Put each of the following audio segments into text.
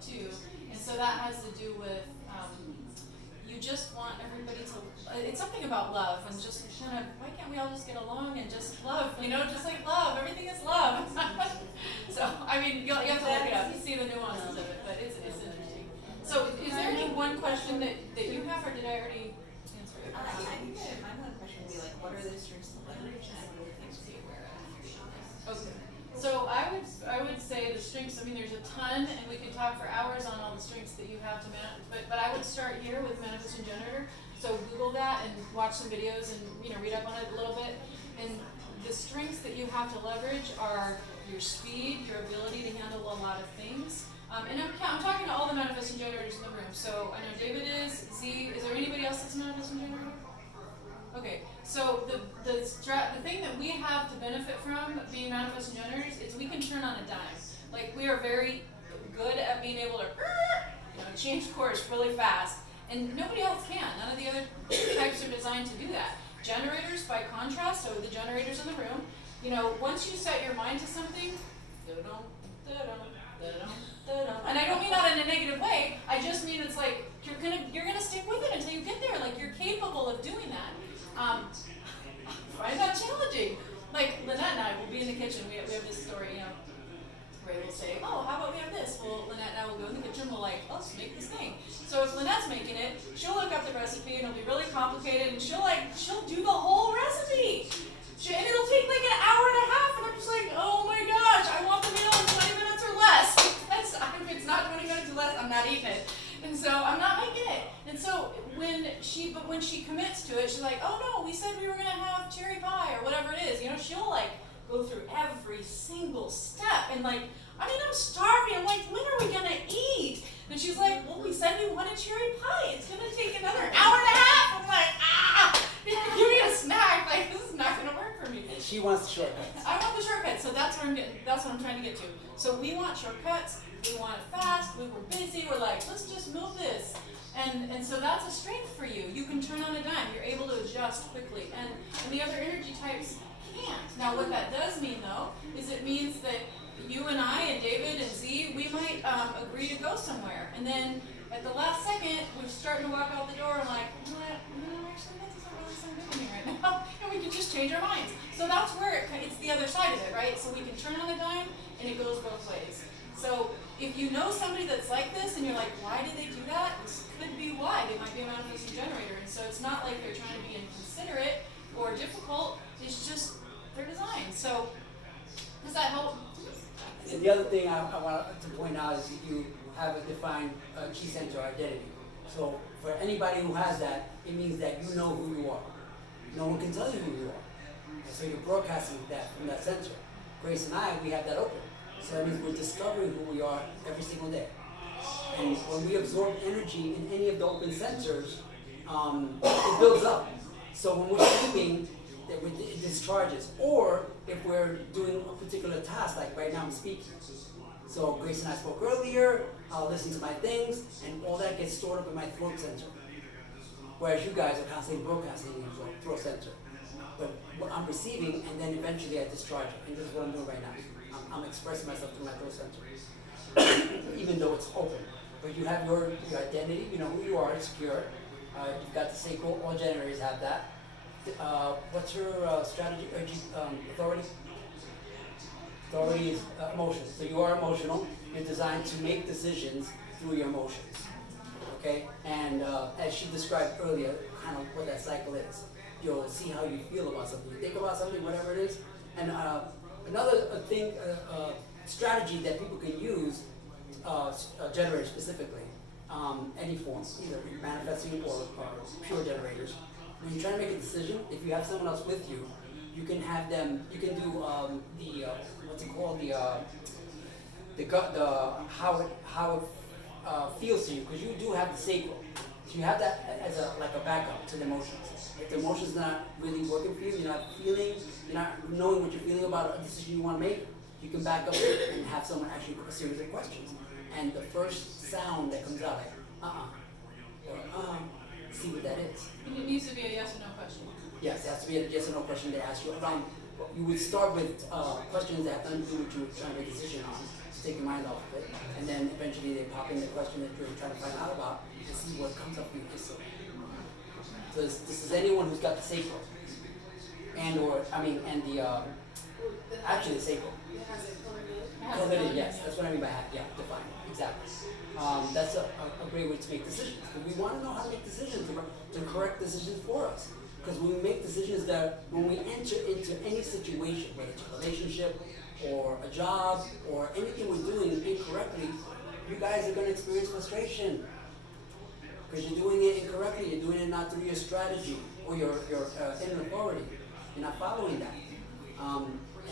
too. And so that has to do with you just want everybody to. It's something about love and just kind of why can't we all just get along and just love? Just like love. Everything is love. So I mean, you have to look it up to see the nuances of it, but it's interesting. So is there any one question that you have, or did I already answer it? Yeah, I think that my one question would be like, what are the strengths of leverage and what are the things to be aware of? Okay. So I would say the strengths. I mean, there's a ton, and we could talk for hours on all the strengths that you have to manage. But I would start here with manifesting generator. So Google that and watch some videos and read up on it a little bit. And the strengths that you have to leverage are your speed, your ability to handle a lot of things. And I'm talking to all the manifesting generators in the room. So I know David is, Z. Is there anybody else that's a manifesting generator? Okay, so the thing that we have to benefit from being manifesting generators is we can turn on a dime. Like we are very good at being able to change course really fast, and nobody else can. None of the other types are designed to do that. Generators, by contrast, so the generators in the room, once you set your mind to something, and I don't mean that in a negative way. I just mean it's like you're gonna stick with it until you get there. Like you're capable of doing that. I find that challenging. Like Lynette and I will be in the kitchen. We have this story, Ray will say, "Oh, how about we have this?" Well, Lynette and I will go in the kitchen. We'll let's make this thing. So if Lynette's making it, she'll look up the recipe and it'll be really complicated, and she'll do the whole recipe. And it'll take like an hour and a half, and I'm just like, oh my gosh, I want the meal in 20 minutes or less. If it's not 20 minutes or less, I'm not eating it. And so I'm not making it. And so when she commits to it, she's like, oh no, we said we were gonna have cherry pie or whatever it is. She'll go through every single step and I'm starving. I'm like, when are we gonna eat? And she's like, well, we said we wanted cherry pie. It's gonna take another hour and a half. I'm like, give me a snack. This is not gonna work for me. And she wants the shortcuts. I want the shortcuts, so that's what I'm trying to get to. So we want shortcuts, we want it fast, we were busy, we're like, let's just move this. And so that's a strength for you. You can turn on a dime, you're able to adjust quickly. And the other energy types can't. Now what that does mean though, is it means that you and I and David and Z, we might agree to go somewhere. And then at the last second, we're starting to walk out the door and actually that doesn't really sound good to me right now. And we can just change our minds. So that's where it's the other side of it, right? So we can turn on a dime and it goes both ways. So if you know somebody that's like this and you're like, why did they do that? This could be why. They might be a manifesting generator. And so it's not like they're trying to be inconsiderate or difficult. It's just their design. So does that help? And the other thing I want to point out is you have a defined key center identity. So for anybody who has that, it means that you know who you are. No one can tell you who you are. And so you're broadcasting that from that center. Grace and I, we have that open. So that means we're discovering who we are every single day. And when we absorb energy in any of the open centers, it builds up. So when we're sleeping, it discharges. Or if we're doing a particular task, like right now I'm speaking. So Grace and I spoke earlier, I'll listen to my things, and all that gets stored up in my throat center. Whereas you guys are constantly broadcasting in your throat center. But I'm receiving, and then eventually I discharge it. And this is what I'm doing right now. I'm expressing myself through my throat center. Even though it's open. But you have your identity, you know who you are, it's secure. You've got the sacral, all generators have that. What's your strategy, authority? Authority is emotions. So you are emotional. You're designed to make decisions through your emotions. Okay? And as she described earlier, kind of what that cycle is. You'll see how you feel about something. You think about something, whatever it is. And another thing, strategy that people can use, generators specifically, any form, either manifesting or pure generators. When you're trying to make a decision, if you have someone else with you, you can have them. You can do what's it called, how it feels to you, because you do have the sacral. So you have that as like a backup to the emotions. If the emotion's not really working for you, you're not feeling, you're not knowing what you're feeling about a decision you want to make, you can back up and have someone ask you a series of questions. And the first sound that comes out, like or see what that is. And it needs to be a yes or no question. Yes, it has to be a yes or no question they ask you around you would start with questions that have nothing to do with what you're trying to make a decision on, to take your mind off of it, and then eventually they pop in the question that you're trying to find out about and see what comes up for you instantly. So this is anyone who's got the sacral, and the actually the sacral. Colored, yes, that's what I mean by hat. Yeah, define it, exactly. That's a great way to make decisions. Because we want to know how to make decisions, to correct decisions for us. Because when we make decisions when we enter into any situation, whether it's a relationship or a job or anything we're doing incorrectly, you guys are going to experience frustration. Because you're doing it incorrectly, you're doing it not through your strategy or your inner authority. You're not following that.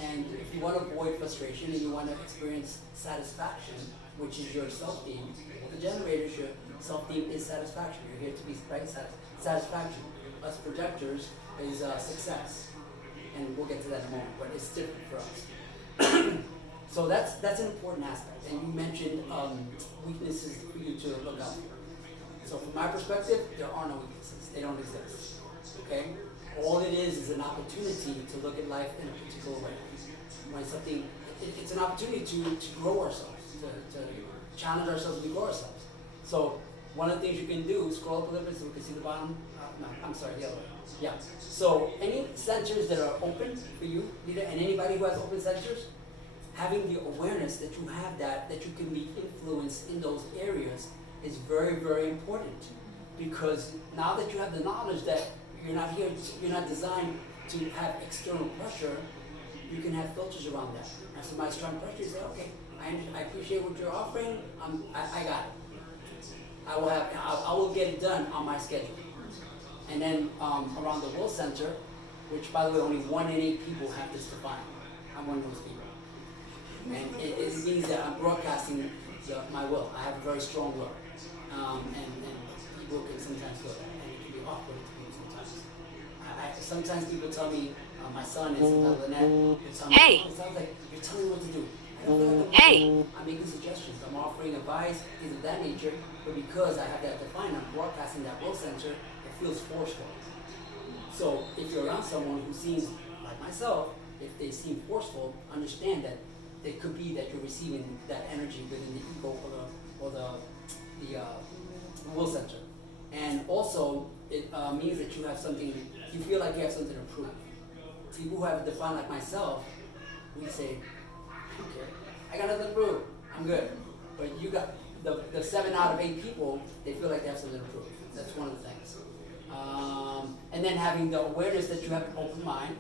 And if you want to avoid frustration and you want to experience satisfaction, which is your self-theme, the generators, your self-theme is satisfaction. You're here to be satisfaction. Us projectors is success. And we'll get to that in a moment, but it's different for us. So that's an important aspect. And you mentioned weaknesses for you to look out for. So from my perspective, there are no weaknesses. They don't exist. Okay? All it is an opportunity to look at life in a particular way. When something, it's an opportunity to grow ourselves, to challenge ourselves, to grow ourselves. So one of the things you can do, scroll up a little bit so we can see the bottom. No, I'm sorry, the other way. Yeah. So any centers that are open for you, Lita, and anybody who has open centers, having the awareness that you have that you can be influenced in those areas is very, very important. Because now that you have the knowledge that you're not designed to have external pressure, you can have filters around that. And so my strong pressure is that, okay, I appreciate what you're offering, I got it. I will get it done on my schedule. And then around the will center, which by the way, only 1 in 8 people have this defined. I'm one of those people. And it means that I'm broadcasting my will. I have a very strong will. And people can sometimes feel that, and it can be awkward to people sometimes. Sometimes people tell me, my son is Lynette, hey, it sounds like you're telling me what to do. I don't feel like I'm making suggestions, I'm offering advice, things of that nature, but because I have that defined, I'm broadcasting that will center, it feels forceful. So if you're around someone who seems like myself, if they seem forceful, understand that it could be that you're receiving that energy within the ego or the will center. And also, it means that you have something, you feel like you have something to prove. People who have it defined like myself, we say, I don't care. I got nothing to prove. I'm good. But you got the 7 out of 8 people, they feel like they have something to prove. That's one of the things. And then having the awareness that you have an open mind,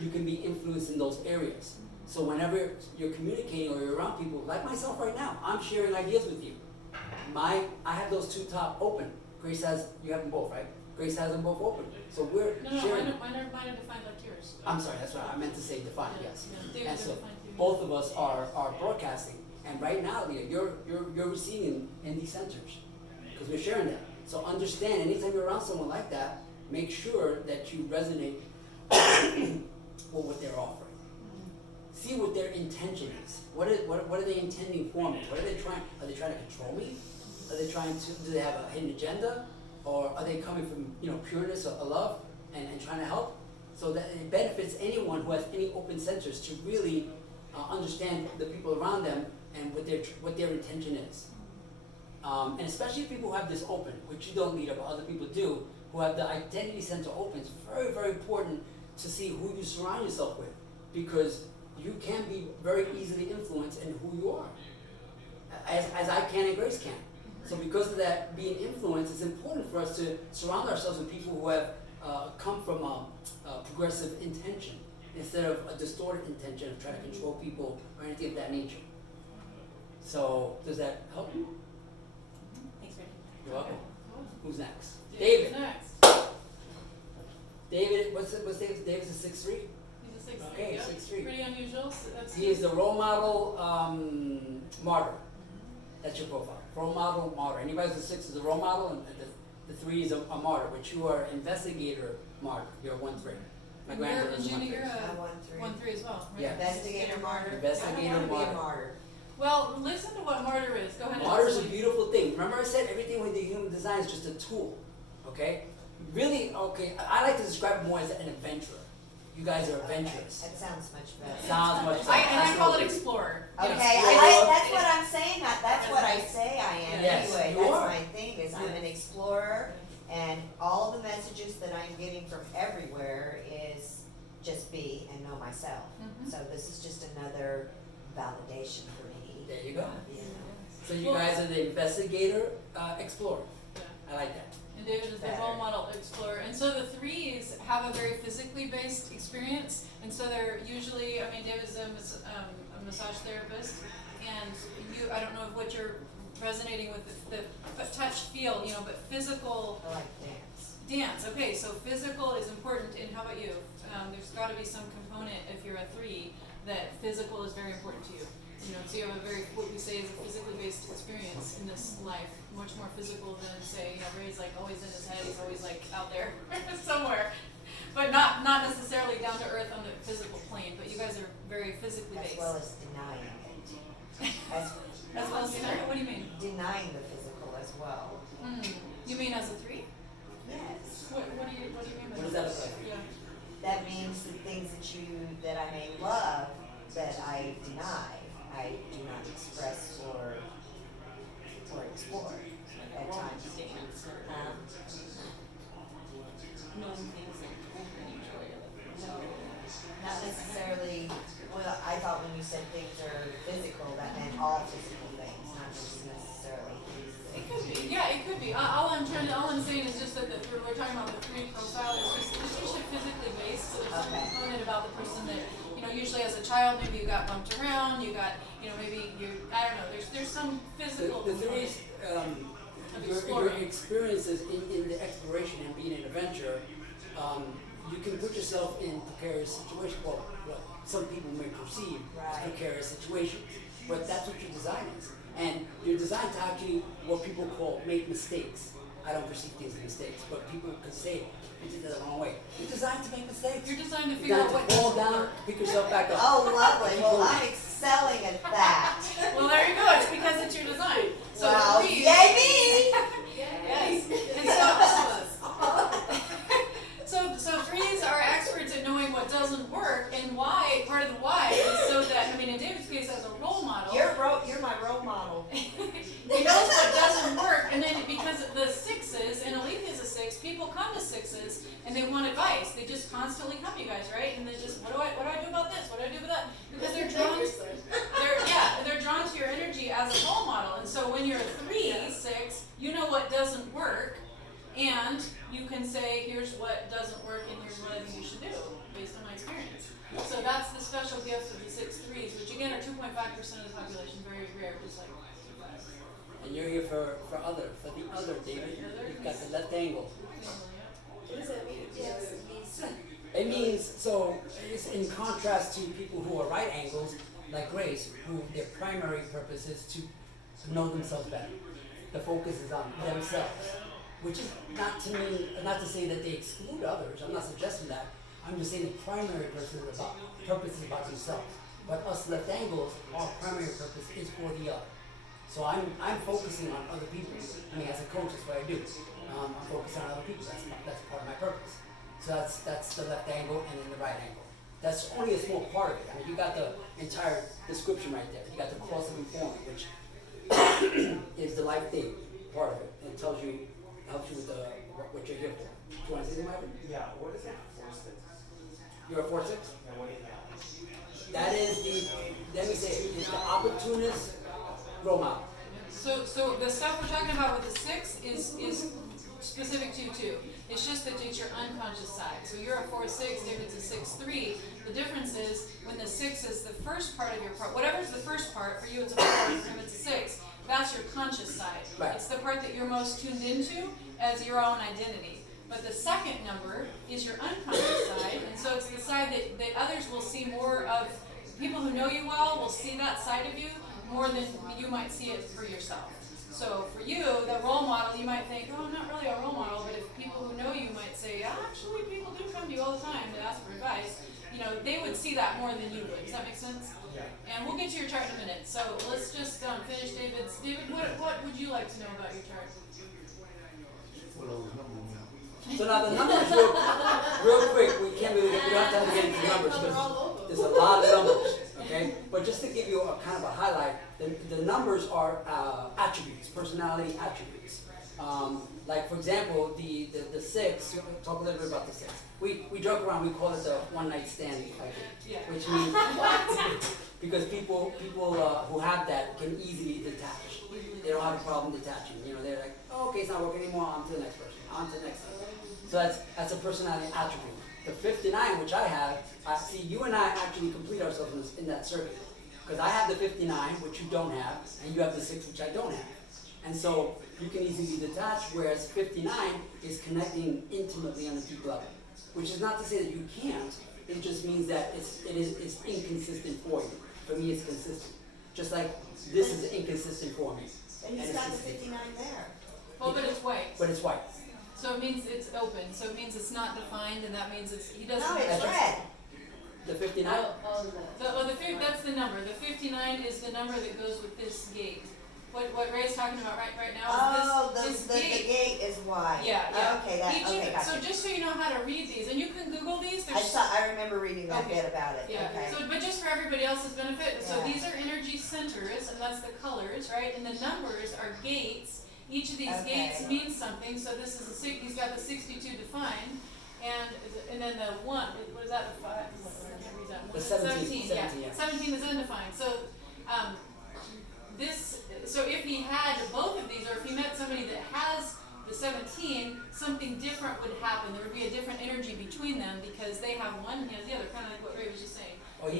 you can be influenced in those areas. So whenever you're communicating or you're around people, like myself right now, I'm sharing ideas with you. I have those 2 top open. Grace has, you have them both, right? Grace has them both open. So we're sharing. No, mine are defined like yours. I'm sorry, that's right. I meant to say defined, yes. Yeah, And so both of us are broadcasting. And right now, Leah, you're receiving in these centers because we're sharing that. So understand, anytime you're around someone like that, make sure that you resonate with what they're offering. See what their intention is. What are they intending for me? What are they trying? Are they trying to control me? Are they trying to? Do they have a hidden agenda, or are they coming from pureness or love and trying to help? So that it benefits anyone who has any open centers to really understand the people around them and what their intention is. And especially people who have this open, which you don't lead up, but other people do, who have the identity center open. It's very, very important to see who you surround yourself with, because you can be very easily influenced in who you are, as I can and Grace can. So because of that being influenced, it's important for us to surround ourselves with people who have come from a progressive intention instead of a distorted intention of trying to control people or anything of that nature. So does that help you? Thanks, Randy. You're welcome. Who's next? David's David. next. David, what's David's? David's a 6'3"? He's a 6'3". Okay, Yep. 6'3". Pretty unusual. So that's He is the role model martyr. That's your profile. Role model martyr. Anybody who's a 6 is a role model, and the 3 is a martyr, but you are investigator martyr. You're a 1-3. My granddaughter is a 1-3. You're I a won 3. 1-3 as well, right? Yeah. Investigator martyr. Investigator I don't want to be martyr. a martyr. Well, listen to what martyr is. Go ahead. Martyr is a explain. beautiful thing. Remember I said everything with the human design is just a tool. Okay? Really, okay, I like to describe it more as an adventurer. You guys are adventurous. That sounds much better. Sounds much better. And I call it explorer. Okay, Explorer. that's what I'm saying, that's what I say I am Yes, anyway, you that's are. my thing, is I'm an explorer, and all the messages that I'm getting from everywhere is just be and know myself. Mhm. So this is just another validation for me. There you go. You know. So you guys are the investigator, explorer. Yeah. I like that. And David is the role model explorer. And so the threes have a very physically based experience. And so they're usually, I mean, David's a massage therapist. And I don't know what you're resonating with, the touch, feel, but physical I like dance. dance. Okay, so physical is important. And how about you? There's got to be some component, if you're a three, that physical is very important to you. So you have a very, what we say is a physically based experience in this life, much more physical than, say, Ray's like always in his head, he's always like out there somewhere. But not necessarily down to earth on the physical plane, but you guys are very physically As based. well as denying it. As well as what do you mean? Denying the physical as well. You mean as a three? Yes. What do you mean by What does that look like? Yeah. That means the things that I may love, that I deny, I do not express or explore at times. Knowing things that don't bring you joy. No, not necessarily, well, I thought when you said things are physical, that meant all physical things, not just necessarily things that. It could be, yeah, it could be. All I'm saying is just that we're talking about the three profile. It's usually physically based. So there's some Okay. component about the person that usually as a child maybe you got bumped around. You got maybe I don't know. There's some physical. The threes, your exploring. experiences in the exploration and being an adventurer, you can put yourself in precarious situations. Well, what some people may perceive as Right. precarious situations, but that's what your design is. And you're designed to actually what people call make mistakes. I don't perceive things as mistakes, but people could say you did that the wrong way. You're designed to make mistakes. You're designed to You're figure out designed what to fall doesn't down, work. pick yourself back up. Oh, lovely, Keep well, going. I'm excelling at that. Well, there you go. It's because it's your design. So Wow, the threes, yay me! yes. And so threes are experts at knowing what doesn't work, and why. Part of the why is so that in David's case, as a role model, You're my role model. he knows what doesn't work, and then because of the sixes, and Alethia's a six, people come to sixes and they want advice. They just constantly come to you guys, right? And they just, what do I do about this? What do I do about that? Because they're drawn they're drawn to your energy as a role model. And so when you're a 3-6, you know what doesn't work, and you can say, here's what doesn't work and here's what I think you should do based on my experience. So that's the special gift of the 6-3s, which again are 2.5% of the population, very rare, just like 2-5. And you're here for the other, David. You've got the left angle. What does that mean? Yes, it means. It means, so it's in contrast to people who are right angles, like Grace, who their primary purpose is to know themselves better. The focus is on themselves, which is not to say that they exclude others. I'm not suggesting that. I'm just saying the primary purpose is about themselves. But us left angles, our primary purpose is for the other. So I'm focusing on other people. I mean, as a coach, that's what I do. I'm focusing on other people. That's part of my purpose. So that's the left angle and then the right angle. That's only a small part of it. I mean, you got the entire description right there. You got the cross of informing, which is the life thing part of it. And it helps you with what you're here for. Do you want to say something, Ivan? Yeah, what is it? 4-6. You're a 4-6? Yeah, what is that? That is let me say it, it's the opportunist role model. So the stuff we're talking about with the 6 is specific to you too. It's just that it's your unconscious side. So you're a 4-6, David's a 6-3. The difference is when the 6 is the first part of your part, whatever's the first part, for you it's a 4, for him it's a 6, that's your conscious side. Right. It's the part that you're most tuned into as your own identity. But the second number is your unconscious side, and so it's the side that others will see more of. People who know you well will see that side of you more than you might see it for yourself. So for you, the role model, you might think, oh, I'm not really a role model, but if people who know you might say, actually, people do come to you all the time to ask for advice, they would see that more than you would. Does that make sense? Yeah. And we'll get to your chart in a minute. So let's just finish David's. David, what would you like to know about your chart? What those numbers mean? So now the numbers, real quick, we can't really, we don't have time to get into numbers, because there's a lot of numbers, okay? But just to give you a kind of a highlight, the numbers are attributes, personality attributes. Like for example, the 6, talk a little bit about the 6. We joke around, we call it the one night stand idea, Yeah. which means, because people who have that can easily detach. They don't have a problem detaching. You know, they're like, oh, okay, it's not working anymore. On to the next person. On to the next thing. So that's a personality attribute. The 59, which I have, see, you and I actually complete ourselves in that circuit. Because I have the 59, which you don't have, and you have the 6, which I don't have. And so you can easily detach, whereas 59 is connecting intimately on a deep level. Which is not to say that you can't. It just means that it's inconsistent for you. For me, it's consistent. Just like this is inconsistent for me. And he's got the 59 there. Well, but it's white. But it's white. So it means it's open. So it means it's not defined, and that means he doesn't. No, it's red. The 59? That's the number. The 59 is the number that goes with this gate. What Ray's talking about right now is the gate. gate is white. Yeah. Okay, gotcha. So just so you know how to read these, and you can Google these. I remember reading that Okay. bit about it. Yeah. Okay. So, but just for everybody else's benefit, so Yeah. these are energy centers, and that's the colors, right? And the numbers are gates. Each of these Okay. gates means something. So this is he's got the 62 defined, and then the one. What is that? The 5. I can't read that. The 17, Yeah. 17, yeah. 17 is undefined. So So if he had both of these, or if he met somebody that has the 17, something different would happen. There would be a different energy between them because they have one and he has the other, kind of like what Ray was just saying. Oh,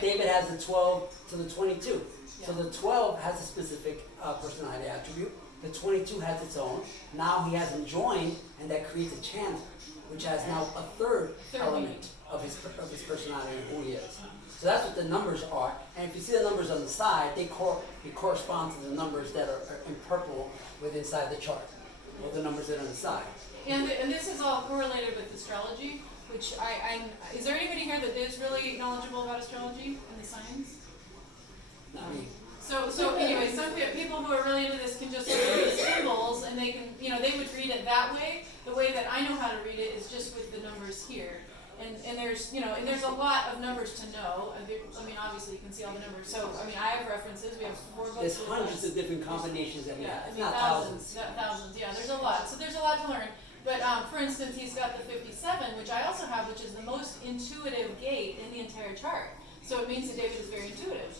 David has the 12 to the 22. So Yeah. the 12 has a specific personality attribute. The 22 has its own. Now he has them joined, and that creates a channel, which has now a third element of his personality and who he is. So that's what the numbers are. And if you see the numbers on the side, they correspond to the numbers that are in purple inside the chart, or the numbers that are on the side. And this is all correlated with astrology, which is there anybody here that is really knowledgeable about astrology and the signs? Not me. So anyway, some people who are really into this can just look at the symbols and they can, they would read it that way. The way that I know how to read it is just with the numbers here. And there's, and there's a lot of numbers to know. I mean, obviously you can see all the numbers. So, I mean, I have references. We have 4 books. There's with hundreds us. of different combinations that we Yeah, have. I It's mean, not thousands. Yeah, there's a lot. So there's a lot to learn. But for instance, he's got the 57, which I also have, which is the most intuitive gate in the entire chart. So it means that David is very intuitive.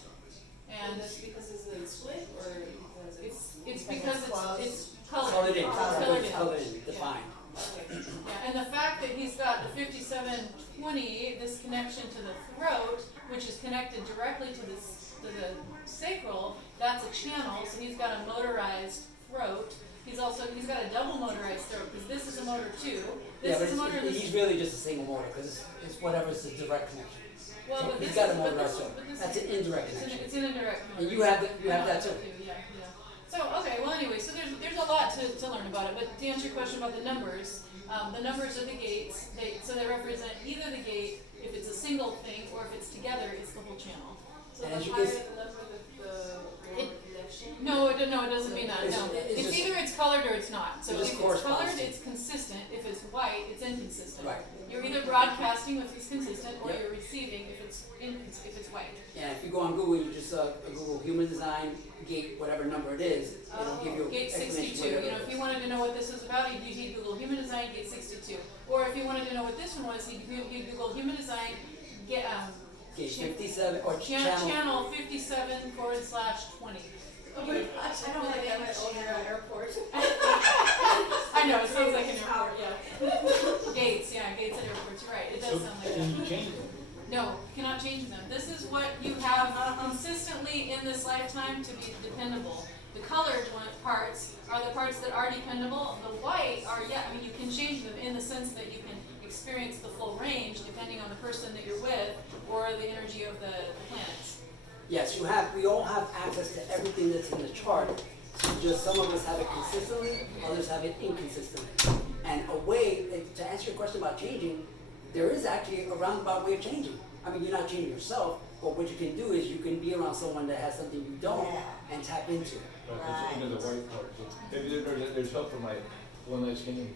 And That's because it's a split, or because it's because it's colored. Colored in, It's colored in. colored in, defined. okay. Yeah, and the fact that he's got the 5720, this connection to the throat, which is connected directly to the sacral, that's a channel. So he's got a motorized throat. He's got a double motorized throat because this is a motor too. This But is a motor. he's really just a single motor because it's whatever's the direct connection. Well, So but he's this got is, a but motorized this, throat. but this That's is, an indirect it's connection. an indirect motor. And you have that too. Yeah. So okay, well anyway, so there's a lot to learn about it. But to answer your question about the numbers are the gates. They represent either the gate if it's a single thing, or if it's together, it's the whole channel. So And the as you higher can the number, the more connection. No, it doesn't mean that. It's- No, it's it's just- either it's colored or it's not. So it if just it's corresponds colored, to- it's consistent. If it's white, it's inconsistent. Right. You're either broadcasting if it's consistent, or Yep. you're receiving if it's white. And if you go on Google, you just Google human design gate, whatever number it is, it'll give you Gate explanation 62. whatever If it you is. wanted to know what this is about, you'd Google human design gate 62. Or if you wanted to know what this one was, you'd Google human design Gate 57 or channel 57/20. Oh my gosh, I don't like that much over an airport. I know, it sounds like an airport, yeah. Gates at airports, you're right. It does sound like that. Can you change them? No, you cannot change them. This is what you have consistently in this lifetime to be dependable. The colored parts are the parts that are dependable. The white are, you can change them in the sense that you can experience the full range depending on the person that you're with or the energy of the planets. Yes, we all have access to everything that's in the chart. Just some of us have it consistently, others have it inconsistently. And a way, to answer your question about changing, there is actually a roundabout way of changing. I mean, you're not changing yourself, but what you can do is you can be around someone that has something you don't and tap into it. Into the white part. So maybe there's help for my one night standing.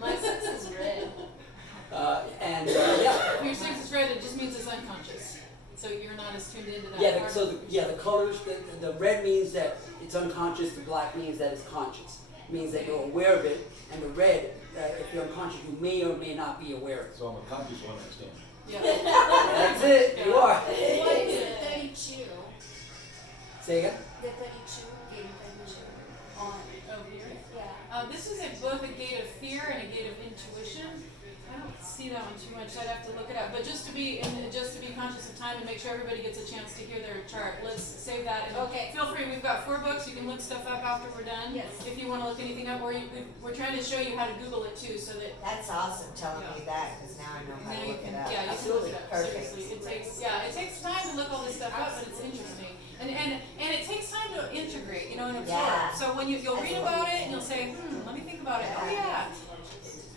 My sex is red. Yeah. If your six is red, it just means it's unconscious. So you're not as tuned into that. Yeah, part. the colors, the red means that it's unconscious, the black means that it's conscious. It means that you're aware of it, and the red, if you're unconscious, you may or may not be aware of it. So I'm a conscious one, I understand. Yeah. That's it, you are. What is it? 32. Say again? The 32 game 32 on. Oh, here. Yeah. This is both a gate of fear and a gate of intuition. I don't see that one too much. I'd have to look it up. But just to be conscious of time and make sure everybody gets a chance to hear their chart, let's save that. And Okay. Feel free. We've got 4 books. You can look stuff up after we're done. Yes. If you want to look anything up, or we're trying to show you how to Google it too, so that. That's awesome telling me that, because now I know how Now to you look can, it up. yeah, you can look Absolutely. it up. Perfect. Seriously, it takes time to look all this stuff up, but it's interesting, and it takes time to integrate, and absorb. Yeah. So when you'll read about it and you'll say, let me think about it. Oh yeah,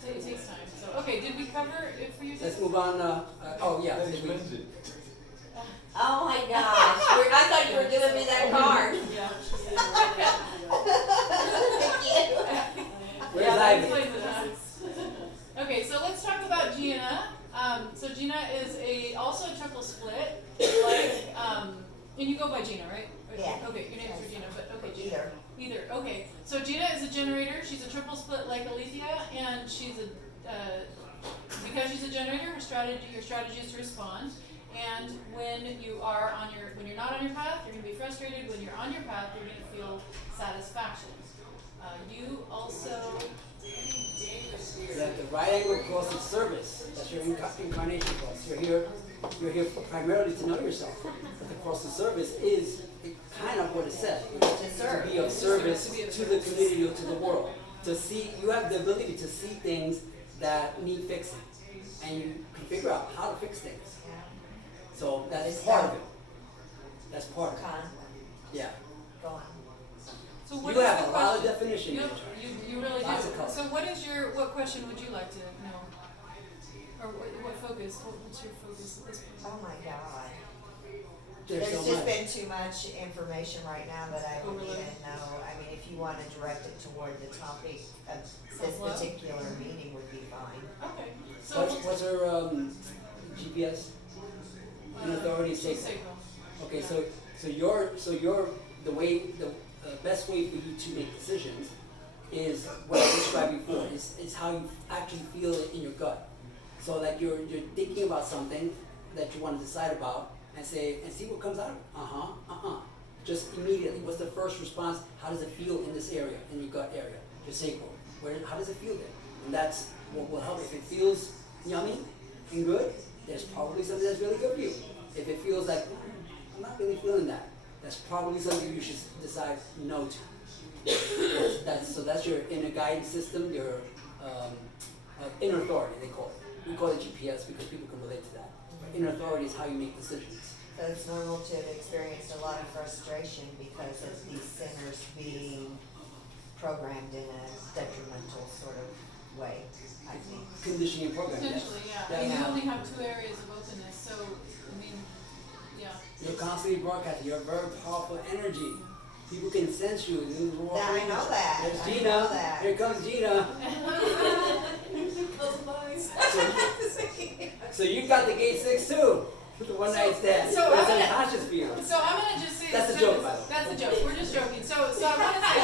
it takes time. So okay, did we cover it for you? Let's move on, oh yeah. That's did we- expensive. Oh my gosh, I thought you were giving me that card. Yeah. Thank you. Where's Yeah, Ivy? that explains it, huh? Okay, so let's talk about Gina. So Gina is also a triple split, and you go by Gina, right? Yeah. Okay, your name is Regina, but okay, Gina. Either. Okay. So Gina is a generator. She's a triple split like Alethea, and she's because she's a generator, your strategy is to respond. And when you're not on your path, you're gonna be frustrated. When you're on your path, you're gonna feel satisfaction. You also. The right angle cross is service. That's your incarnation cross. You're here primarily to know yourself. But the cross of service is kind of what it says. To serve. To be of service to the community or to the world. To see, you have the ability to see things that need fixing. And you can figure out how to fix things. Yeah. So that's It's part of done. it. That's part of it. Con, Yeah. go on. So what You is have the a lot of question? definition in You, your chart. you really Lots do. of color. So what question would you like to know? Or what focus? What's your focus at this point? Oh my God. There's There's so just much. been too much information right now that I wouldn't Overload. even know. I mean, if you want to direct it toward the topic of this Self-love? particular meeting would be fine. Okay. So What's her GPS? An authority she's signal. signal. Okay, so you're the best way for you to make decisions is what I described before. Is how you actually feel it in your gut. So like you're thinking about something that you want to decide about and see what comes out of it. Just immediately. What's the first response? How does it feel in this area, in your gut area, your sacral? How does it feel there? And that's what will help. If it feels yummy and good, there's probably something that's really good for you. If it feels like I'm not really feeling that, that's probably something you should decide no to. That's your inner guidance system, your inner authority, they call it. We call it GPS because people can relate to that. But inner authority is how you make decisions. So it's normal to have experienced a lot of frustration because of these sinners being programmed in a detrimental sort of way, I think. Conditioning program. yes. Potentially, yeah. Yeah. And you only have 2 areas of openness, so I mean, yeah. You're constantly broadcasting. You're a very powerful energy. People can sense you. I know that. There's I Gina. know that. Here comes Gina. So you've got the gate 6 too. The one night stand. so But it's I'm gonna- unconscious for you. So I'm gonna just say That's a joke, by the way. That's a joke. We're just joking. So I want to say